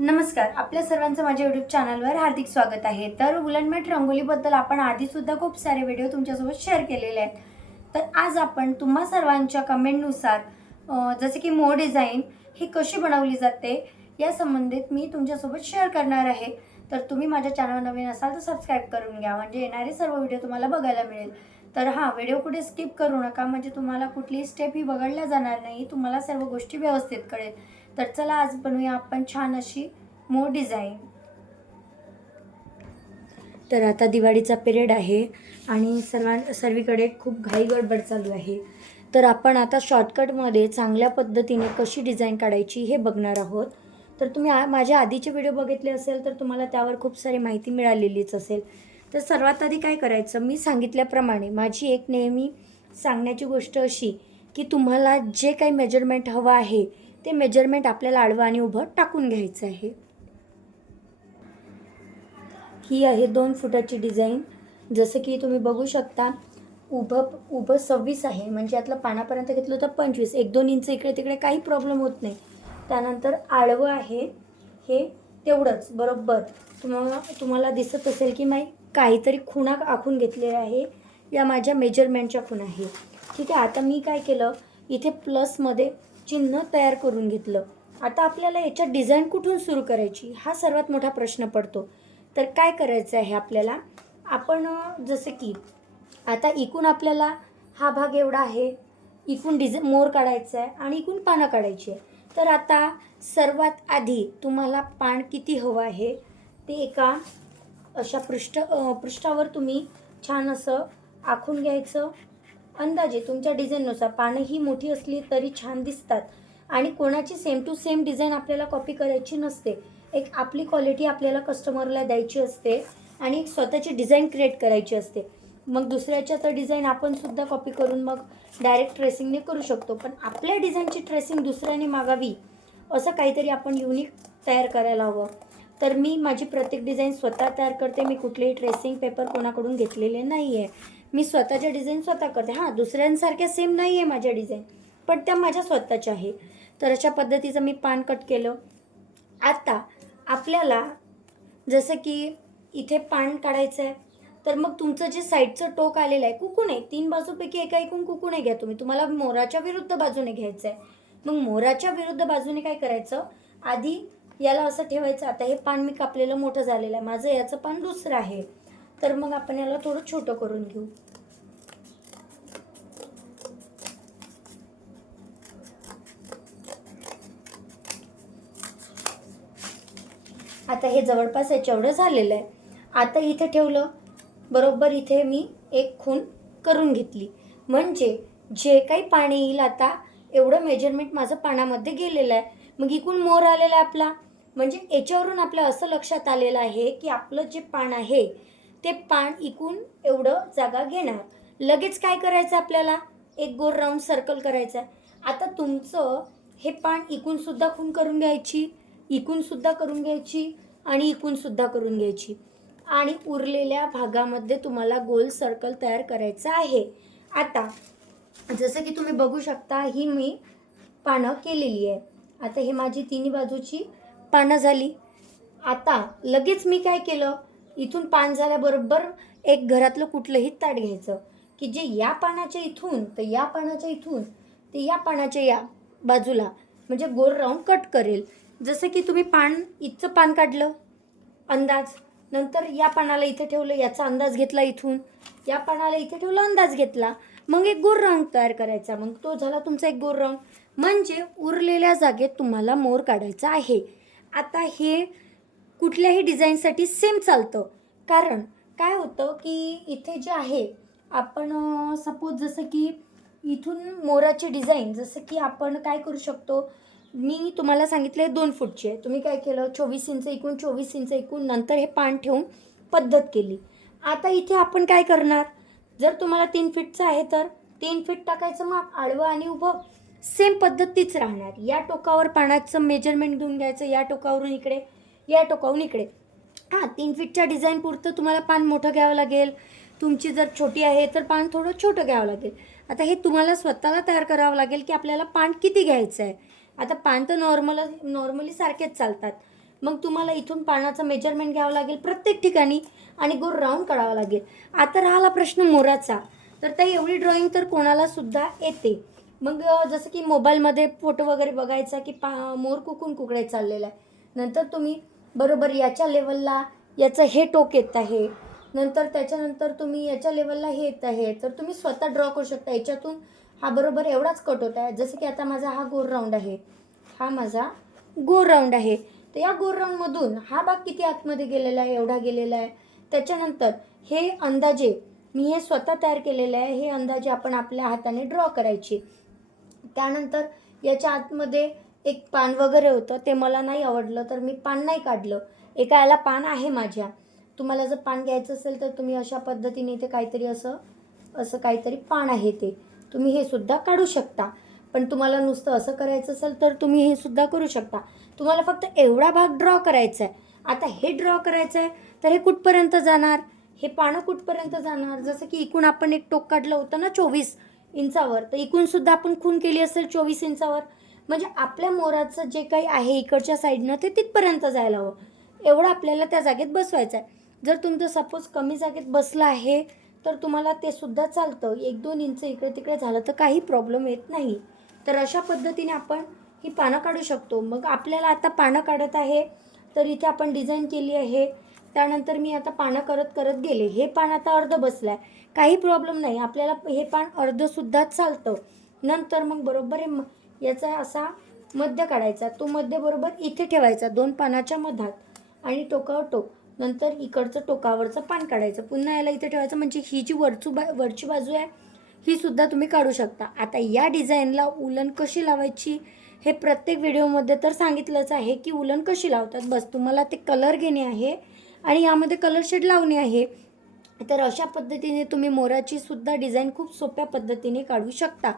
नमस्कार आपल्या सर्वांचं माझ्या यूट्यूब चॅनलवर हार्दिक स्वागत आहे. तर उलनमेट रंगोलीबद्दल आपण आधीसुद्धा खूप सारे व्हिडिओ तुमच्यासोबत शेअर केलेले आहेत. तर आज आपण तुम्हा सर्वांच्या कमेंटनुसार जसे की मोर डिझाईन ही कशी बनवली जाते या संबंधित मी तुमच्यासोबत शेअर करणार आहे. तर तुम्ही माझ्या चॅनल नवीन असाल तर सबस्क्राईब करून घ्या म्हणजे येणारे सर्व व्हिडिओ तुम्हाला बघायला मिळेल. तर हा व्हिडिओ कुठे स्किप करू नका म्हणजे तुम्हाला कुठलीही स्टेप ही वगळल्या जाणार नाही तुम्हाला सर्व गोष्टी व्यवस्थित कळेल. तर चला आज बनवूया आपण छान अशी मो डिझाईन. तर आता दिवाळीचा पिरियड आहे आणि सर्वां सर्वीकडे खूप घाई गडबड चालू आहे. तर आपण आता शॉर्टकटमध्ये चांगल्या पद्धतीने कशी डिझाईन काढायची हे बघणार आहोत. तर तुम्ही आ माझ्या आधीचे व्हिडिओ बघितले असेल तर तुम्हाला त्यावर खूप सारी माहिती मिळालेलीच असेल. तर सर्वात आधी काय करायचं मी सांगितल्याप्रमाणे माझी एक नेहमी सांगण्याची गोष्ट अशी की तुम्हाला जे काही मेजरमेंट हवं आहे ते मेजरमेंट आपल्याला आडवं आणि उभं टाकून घ्यायचं आहे. ही आहे दोन फुटाची डिझाईन जसं की तुम्ही बघू शकता उभं उभं सव्वीस आहे. म्हणजे यातलं पानापर्यंत घेतलं तर पंचवीस. एक दोन इंच इकडे तिकडे काही प्रॉब्लेम होत नाही. त्यानंतर आडवं आहे. हे तेवढंच. बरोबर. तुम्हाला तुम्हाला दिसत असेल की मी काहीतरी खुणा आखून घेतलेल्या आहे. या माझ्या मेजरमेंटच्या खुणा आहे ठीक आहे. आता मी काय केलं? इथे प्लसमध्ये चिन्ह तयार करून घेतलं. आता आपल्याला याच्यात डिझाईन कुठून सुरू करायची हा सर्वात मोठा प्रश्न पडतो. तर काय करायचं आहे आपल्याला? आपण जसं की आता इकून आपल्याला हा भाग एवढा आहे. इकून डिझ मोर काढायचा आहे आणि इकून पानं काढायची आहे. तर आता सर्वात आधी तुम्हाला पान किती हवं आहे? ते एका अशा पृष्ठ पृष्ठावर तुम्ही छान असं आखून घ्यायचं. अंदाजे तुमच्या डिझाईननुसार पानं ही मोठी असली तरी छान दिसतात. आणि कोणाची सेम टू सेम डिझाईन आपल्याला कॉपी करायची नसते. एक आपली क्वालिटी आपल्याला कस्टमरला द्यायची असते आणि एक स्वतःची डिझाईन क्रिएट करायची असते. मग दुसऱ्याच्या तर डिझाईन आपण सुद्धा कॉपी करून मग डायरेक्ट ट्रेसिंगने करू शकतो. पण आपल्या डिझाईनची ट्रेसिंग दुसऱ्याने मागावी असं काहीतरी आपण युनिक तयार करायला हवं. तर मी माझी प्रत्येक डिझाईन स्वतः तयार करते. मी कुठलेही ट्रेसिंग पेपर कोणाकडून घेतलेले नाही आहे मी स्वतःच्या डिझाईन स्वतः करते. हां दुसऱ्यांसारख्या सेम नाही आहे माझ्या डिझाईन पण त्या माझ्या स्वतःच्या आहे. तर अशा पद्धतीचं मी पान कट केलं. आता आपल्याला जसं की इथे पान काढायचं आहे तर मग तुमचं जे साईडचं टोक आलेलं आहे कुकून आहे. तीन बाजूपैकी एका ऐकून कुकून घ्या तुम्ही. तुम्हाला मोराच्या विरुद्ध बाजूने घ्यायचं आहे. मग मोराच्या विरुद्ध बाजूने काय करायचं? आधी याला असं ठेवायचं. आता हे पान मी कापलेलं मोठं झालेलं आहे. माझं याचं पान दुसरं आहे. तर मग आपण याला थोडं छोटं करून घेऊ. आता हे जवळपास याच्याएवढं झालेलं आहे. आता इथे ठेवलं बरोबर इथे मी एक खून करून घेतली. म्हणजे जे काही पाणी येईल आता एवढं मेजरमेंट माझं पाण्यामध्ये गेलेलं आहे. मग इकून मोर आलेला आहे आपला. म्हणजे याच्यावरून आपल्या असं लक्षात आलेलं आहे की आपलं जे पान आहे ते पान इकून एवढं जागा घेणार. लगेच काय करायचं आपल्याला? एक गोल राऊंड सर्कल करायचं आहे आता तुमचं हे पान इकूनसुद्धा खून करून घ्यायची इकूनसुद्धा करून घ्यायची आणि इकूनसुद्धा करून घ्यायची. आणि उरलेल्या भागामध्ये तुम्हाला गोल सर्कल तयार करायचं आहे. आता जसं की तुम्ही बघू शकता ही मी पानं केलेली आहे. आता हे माझी तिन्ही बाजूची पानं झाली. आता लगेच मी काय केलं? इथून पान झाल्याबरोबर एक घरातलं कुठलंही ताट घ्यायचं. की जे या पानाच्या इथून तर या पानाच्या इथून ते या पानाच्या या बाजूला म्हणजे गोल राऊंड कट करेल. जसं की तुम्ही पान इथचं पान काढलं अंदाज. नंतर या पानाला इथे ठेवलं याचा अंदाज घेतला इथून. या पानाला इथे ठेवला अंदाज घेतला. मग एक गोल राऊंड तयार करायचा. मग तो झाला तुमचा एक गोल राऊंड. म्हणजे उरलेल्या जागेत तुम्हाला मोर काढायचा आहे. आता हे कुठल्याही डिझाईनसाठी सेम चालतं. कारण काय होतं की इथे जे आहे आपण सपोज जसं की इथून मोराची डिझाईन जसं की आपण काय करू शकतो? मी तुम्हाला सांगितले दोन फूटचे तुम्ही काय केलं? चोवीस इंच एकूण चोवीस इंच एकूण नंतर हे पान ठेवून पद्धत केली. आता इथे आपण काय करणार? जर तुम्हाला तीन फीटचं आहे तर तीन फीट टाकायचं माप आडवं आणि उभं. सेम पद्धतीच राहणार. या टोकावर पाण्याचं मेजरमेंट घेऊन घ्यायचं या टोकावरून इकडे. या टोकावरून इकडे. हां तीन फीटच्या डिझाईन पुरतं तुम्हाला पान मोठं घ्यावं लागेल. तुमची जर छोटी आहे तर पान थोडं छोटं घ्यावं लागेल. आता हे तुम्हाला स्वतःला तयार करावं लागेल की आपल्याला पान किती घ्यायचं आहे. आता पान तर नॉर्मल नॉर्मली सारखेच चालतात. मग तुम्हाला इथून पानाचं मेजरमेंट घ्यावं लागेल प्रत्येक ठिकाणी आणि गोल राऊंड काढावा लागेल. आता राहिला प्रश्न मोराचा. तर त्या एवढी ड्रॉइंग तर कोणाला सुद्धा येते. मग जसं की मोबाईलमध्ये फोटो वगैरे बघायचा की पा मोर कुकून कुकडे चाललेला आहे. नंतर तुम्ही बरोबर याच्या लेवलला याचं हे टोक येत आहे. नंतर त्याच्यानंतर तुम्ही याच्या लेवलला हे येत आहे. तर तुम्ही स्वतः ड्रॉ करू शकता. याच्यातून हा बरोबर एवढाच कट होत आहे. जसं की आता माझा हा गोल राऊंड आहे. हा माझा गोल राऊंड आहे. तर या गोल राऊंडमधून हा भाग किती आतमध्ये गेलेला आहे? एवढा गेलेला आहे. त्याच्यानंतर हे अंदाजे मी हे स्वतः तयार केलेलं आहे. हे अंदाजे आपण आपल्या हाताने ड्रॉ करायचे. त्यानंतर याच्या आतमध्ये एक पान वगैरे होतं ते मला नाही आवडलं तर मी पान नाही काढलं. एका याला पान आहे माझ्या. तुम्हाला जर पान घ्यायचं असेल तर तुम्ही अशा पद्धतीने इथे काहीतरी असं असं काहीतरी पान आहे ते. तुम्ही हे सुद्धा काढू शकता. पण तुम्हाला नुसतं असं करायचं असेल तर तुम्ही हे सुद्धा करू शकता. तुम्हाला फक्त एवढा भाग ड्रॉ करायचा आहे. आता हे ड्रॉ करायचं आहे तर हे कुठपर्यंत जाणार? हे पानं कुठपर्यंत जाणार? जसं की इकून आपण एक टोक काढलं होतं ना चोवीस इंचावर तर इकूनसुद्धा आपण खून केली असेल चोवीस इंचावर म्हणजे आपल्या मोराचं जे काही आहे इकडच्या साईडनं ते तिथपर्यंत जायला हवं. एवढं आपल्याला त्या जागेत बसवायचं आहे. जर तुमचं सपोज कमी जागेत बसलं आहे तर तुम्हाला ते सुद्धा चालतं. एक दोन इंच इकडे तिकडे झालं तर काही प्रॉब्लेम येत नाही. तर अशा पद्धतीने आपण ही पानं काढू शकतो. मग आपल्याला आता पानं काढत आहे तर इथे आपण डिझाईन केली आहे. त्यानंतर मी आता पानं करत करत गेले. हे पान आता अर्ध बसलं आहे काही प्रॉब्लेम नाही. आपल्याला हे पान अर्धसुद्धा चालतं. नंतर मग बरोबर हे याचा असा मध्य काढायचा तो मध्य बरोबर इथे ठेवायचा दोन पानाच्या मधात आणि टोकावर टोक. नंतर इकडचं टोकावरचं पान काढायचं. पुन्हा याला इथे ठेवायचं म्हणजे ही जी वरचू बा वरची बाजू आहे ही सुद्धा तुम्ही काढू शकता. आता या डिझाईनला उलन कशी लावायची हे प्रत्येक व्हिडिओमध्ये तर सांगितलंच आहे की उलन कशी लावतात. बस तुम्हाला ते कलर घेणे आहे आणि यामध्ये कलर शेड लावणे आहे. तर अशा पद्धतीने तुम्ही मोराची सुद्धा डिझाईन खूप सोप्या पद्धतीने काढू शकता.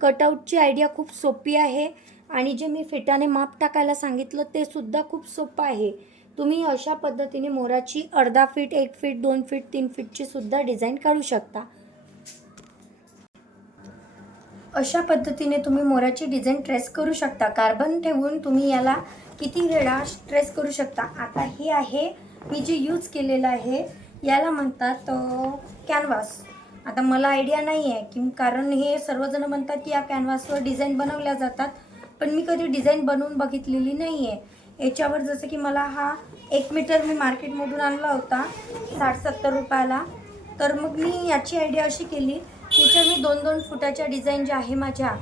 कटआउटची आयडिया खूप सोपी आहे आणि जे मी फिटाने माप टाकायला सांगितलं ते सुद्धा खूप सोपं आहे. तुम्ही अशा पद्धतीने मोराची अर्धा फीट एक फीट दोन फीट तीन फीटची सुद्धा डिझाईन काढू शकता. अशा पद्धतीने तुम्ही मोराची डिझाईन ट्रेस करू शकता. कार्बन ठेवून तुम्ही याला किती वेळा ट्रेस करू शकता? आता हे आहे मी जे यूज केलेलं आहे याला म्हणतात कॅनव्हास आता मला आयडिया नाही आहे की कारण हे सर्वजण म्हणतात की या कॅनव्हासवर डिझाईन बनवल्या जातात पण मी कधी डिझाईन बनवून बघितलेली नाही आहे याच्यावर जसं की मला हा एक मीटर मी मार्केटमधून आणला होता साठ सत्तर रुपयाला. तर मग मी याची आयडिया अशी केली त्याच्या मी दोन दोन फुटाच्या डिझाईन ज्या आहे माझ्या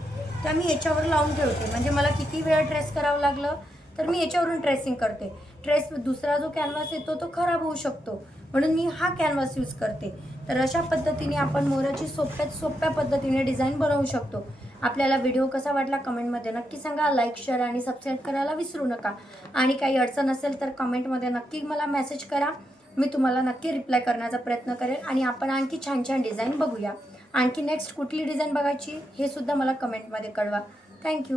त्या मी याच्यावर लावून ठेवते. म्हणजे मला किती वेळ ट्रेस करावं लागलं तर मी याच्यावरून ट्रेसिंग करते. ट्रेस दुसरा जो कॅनव्हास येतो तो खराब होऊ शकतो. म्हणून मी हा कॅनव्हास यूज करते. तर अशा पद्धतीने आपण मोराची सोप्यात सोप्या पद्धतीने डिझाईन बनवू शकतो. आपल्याला व्हिडिओ कसा वाटला कमेंटमध्ये नक्की सांगा. लाईक शेअर आणि सबस्क्राईब करायला विसरू नका. आणि काही अडचण असेल तर कमेंटमध्ये नक्की मला मेसेज करा. मी तुम्हाला नक्की रिप्लाय करण्याचा प्रयत्न करेन आणि आपण आणखी छान छान डिझाईन बघूया. आणखी नेक्स्ट कुठली डिझाईन बघायची हे सुद्धा मला कमेंटमध्ये कळवा. थँक्यू